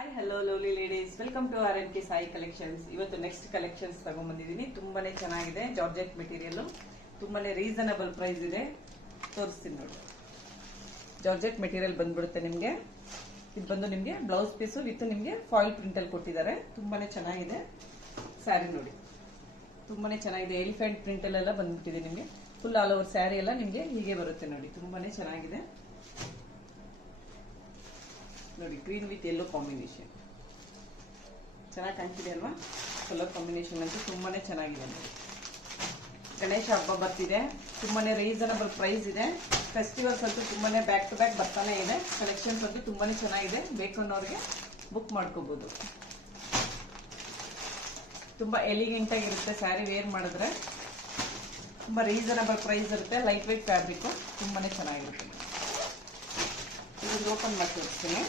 Hi hello lovely ladies, welcome to RNK Sai collections. ಇವತ್ತು next collections ತಗೊಂಡ್ಬಂದಿದ್ದೀನಿ. ತುಂಬಾನೇ ಚೆನ್ನಾಗಿದೆ. ಜಾರ್ಜೆಟ್ ಮೆಟೀರಿಯಲ್, ತುಂಬಾನೇ ರೀಸನಬಲ್ ಪ್ರೈಸ್ ಇದೆ. ತೋರಿಸ್ತೀನಿ ನೋಡಿ. ಜಾರ್ಜೆಟ್ ಮೆಟೀರಿಯಲ್ ಬಂದ್ಬಿಡುತ್ತೆ ನಿಮಗೆ. ಇದು ಬಂದು ನಿಮಗೆ ಬ್ಲೌಸ್ ಪೀಸು ವಿತ್ ನಿಮಗೆ ಫಾಯಿಲ್ ಪ್ರಿಂಟ್ ಅಲ್ಲಿ ಕೊಟ್ಟಿದ್ದಾರೆ. ತುಂಬಾನೇ ಚೆನ್ನಾಗಿದೆ. ಸ್ಯಾರಿ ನೋಡಿ, ತುಂಬಾನೇ ಚೆನ್ನಾಗಿದೆ. ಎಲಿಫೆಂಟ್ ಪ್ರಿಂಟ್ ಅಲ್ಲೆಲ್ಲ ಬಂದ್ಬಿಟ್ಟಿದೆ ನಿಮಗೆ. ಫುಲ್ ಆಲ್ ಓವರ್ ಸ್ಯಾರಿ ಎಲ್ಲ ನಿಮಗೆ ಹೀಗೆ ಬರುತ್ತೆ ನೋಡಿ. ತುಂಬಾನೇ ಚೆನ್ನಾಗಿದೆ ನೋಡಿ. ಗ್ರೀನ್ ವಿತ್ ಯೆಲ್ಲೋ ಕಾಂಬಿನೇಷನ್ ಚೆನ್ನಾಗಿ ಕಾಣ್ತಿದೆ ಅಲ್ವಾ? ಕಲರ್ ಕಾಂಬಿನೇಷನ್ ಅಂತೂ ತುಂಬಾನೇ ಚೆನ್ನಾಗಿದೆ ನೋಡಿ. ಗಣೇಶ ಹಬ್ಬ ಬರ್ತಿದೆ. ತುಂಬಾನೇ ರೀಸನಬಲ್ ಪ್ರೈಸ್ ಇದೆ. ಫೆಸ್ಟಿವಲ್ಸ್ ಅಂತೂ ತುಂಬಾನೇ ಬ್ಯಾಕ್ ಟು ಬ್ಯಾಕ್ ಬರ್ತಾನೆ ಇದೆ. ಕಲೆಕ್ಷನ್ಸ್ ಅಂತೂ ತುಂಬಾನೇ ಚೆನ್ನಾಗಿದೆ. ಬೇಕು ಅನ್ನೋರಿಗೆ ಬುಕ್ ಮಾಡ್ಕೋಬಹುದು. ತುಂಬಾ ಎಲಿಗೆಂಟ್ ಆಗಿರುತ್ತೆ. ಸ್ಯಾರಿ ವೇರ್ ಮಾಡಿದ್ರೆ ತುಂಬಾ ರೀಸನಬಲ್ ಪ್ರೈಸ್ ಇರುತ್ತೆ. ಲೈಟ್ ವೇಟ್ ಫ್ಯಾಬ್ರಿಕ್, ತುಂಬಾನೇ ಚೆನ್ನಾಗಿರುತ್ತೆ. ಇದನ್ನು ಓಪನ್ ಮಾಡಿ ತೋರಿಸ್ತೀನಿ.